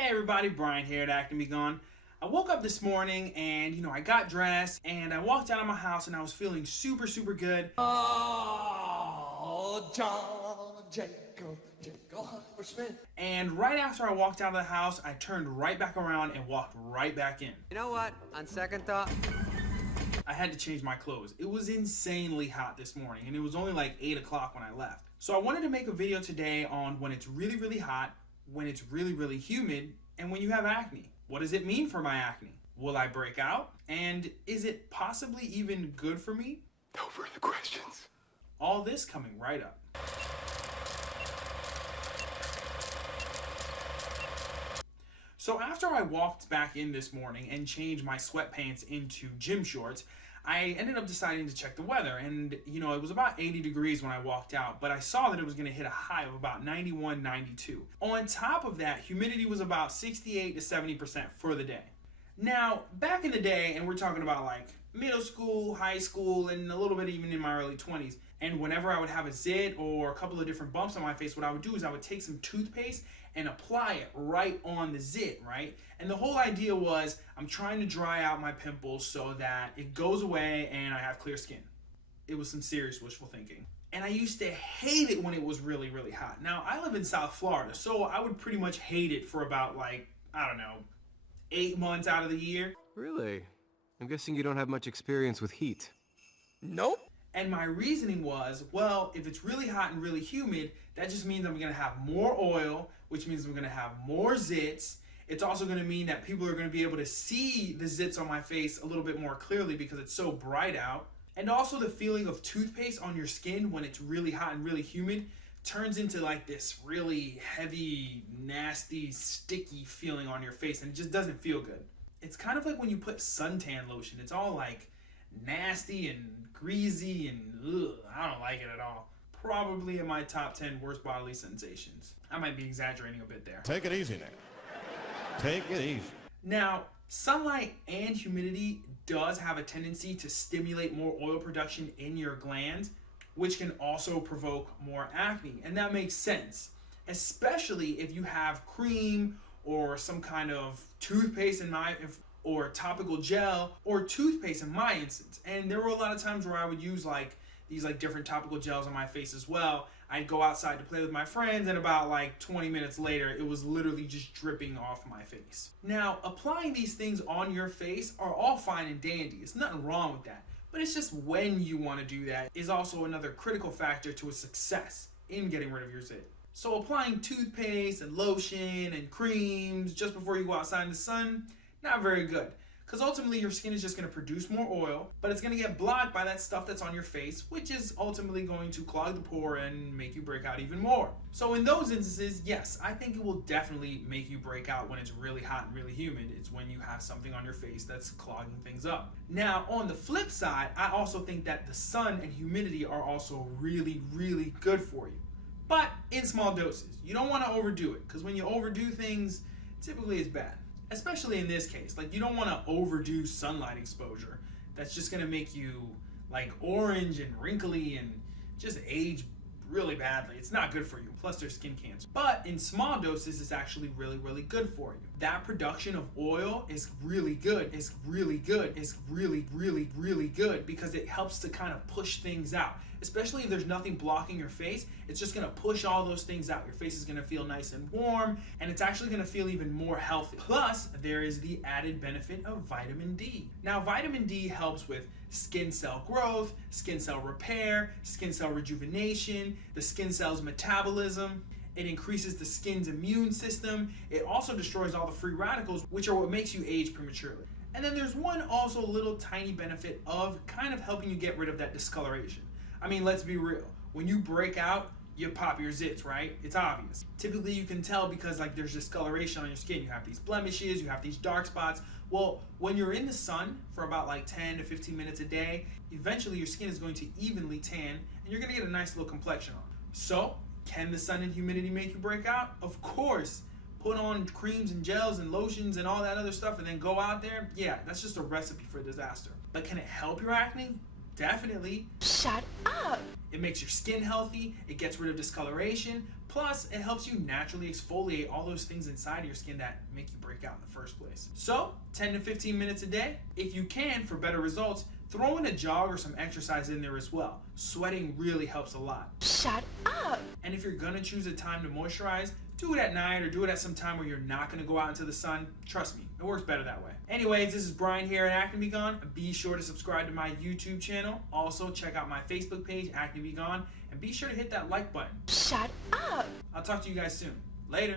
Hey everybody, Brian here at Acne Gone. I woke up this morning and, I got dressed and I walked out of my house and I was feeling super good. Oh, John Jacob Smith. And right after I walked out of the house, I turned right back around and walked right back in. You know what? On second thought, I had to change my clothes. It was insanely hot this morning and it was only like 8 o'clock when I left. So I wanted to make a video today on when it's really hot, when it's really humid, and when you have acne. What does it mean for my acne? Will I break out? And is it possibly even good for me? No further questions. All this coming right up. So after I walked back in this morning and changed my sweatpants into gym shorts, I ended up deciding to check the weather, and it was about 80 degrees when I walked out, but I saw that it was going to hit a high of about 91, 92. On top of that, humidity was about 68 to 70% for the day. Now, back in the day, and we're talking about like middle school, high school, and a little bit even in my early 20s, and whenever I would have a zit or a couple of different bumps on my face, what I would do is I would take some toothpaste and apply it right on the zit, right? And the whole idea was I'm trying to dry out my pimples so that it goes away and I have clear skin. It was some serious wishful thinking. And I used to hate it when it was really hot. Now, I live in South Florida, so I would pretty much hate it for about 8 months out of the year. Really? I'm guessing you don't have much experience with heat. Nope. And my reasoning was, well, if it's really hot and really humid, that just means I'm going to have more oil, which means I'm going to have more zits. It's also going to mean that people are going to be able to see the zits on my face a little bit more clearly because it's so bright out. And also the feeling of toothpaste on your skin when it's really hot and really humid turns into like this really heavy, nasty, sticky feeling on your face, and it just doesn't feel good. It's kind of like when you put suntan lotion. It's all like nasty and greasy and I don't like it at all. Probably in my top 10 worst bodily sensations. I might be exaggerating a bit there. Take it easy, Nick. Take it easy. Now, sunlight and humidity does have a tendency to stimulate more oil production in your glands, which can also provoke more acne. And that makes sense, especially if you have cream or some kind of toothpaste or topical gel or toothpaste in my instance. And there were a lot of times where I would use these different topical gels on my face as well. I'd go outside to play with my friends, and about 20 minutes later, it was literally just dripping off my face. Now, applying these things on your face are all fine and dandy. There's nothing wrong with that. But it's just when you want to do that is also another critical factor to a success in getting rid of your zit. So applying toothpaste and lotion and creams just before you go outside in the sun, not very good. Because ultimately your skin is just going to produce more oil, but it's going to get blocked by that stuff that's on your face, which is ultimately going to clog the pore and make you break out even more. So in those instances, yes, I think it will definitely make you break out when it's really hot and really humid. It's when you have something on your face that's clogging things up. Now, on the flip side, I also think that the sun and humidity are also really good for you, but in small doses. You don't want to overdo it, because when you overdo things, typically it's bad. Especially in this case, you don't want to overdo sunlight exposure. That's just going to make you orange and wrinkly and just age really badly. It's not good for you. Plus there's skin cancer. But in small doses, it's actually really good for you. That production of oil is really good. It's really good. It's really good because it helps to kind of push things out. Especially if there's nothing blocking your face, it's just going to push all those things out. Your face is going to feel nice and warm, and it's actually going to feel even more healthy. Plus, there is the added benefit of vitamin D. Now, vitamin D helps with skin cell growth, skin cell repair, skin cell rejuvenation, the skin cell's metabolism. It increases the skin's immune system. It also destroys all the free radicals, which are what makes you age prematurely. And then there's one also little tiny benefit of kind of helping you get rid of that discoloration. I mean, let's be real. When you break out, you pop your zits, right? It's obvious. Typically you can tell because there's discoloration on your skin. You have these blemishes, you have these dark spots. Well, when you're in the sun for about 10 to 15 minutes a day, eventually your skin is going to evenly tan and you're gonna get a nice little complexion on. So, can the sun and humidity make you break out? Of course. Put on creams and gels and lotions and all that other stuff and then go out there? Yeah, that's just a recipe for disaster. But can it help your acne? Definitely. Shut up! up! It makes your skin healthy, it gets rid of discoloration, plus it helps you naturally exfoliate all those things inside of your skin that make you break out in the first place. So, 10 to 15 minutes a day. If you can, for better results, throw in a jog or some exercise in there as well. Sweating really helps a lot. Shut up! And if you're gonna choose a time to moisturize, do it at night or do it at some time where you're not gonna go out into the sun. Trust me, it works better that way. Anyways, this is Brian here at Acne Be Gone. Be sure to subscribe to my YouTube channel. Also, check out my Facebook page, Acne Be Gone, and be sure to hit that like button. Shut up! I'll talk to you guys soon. Later.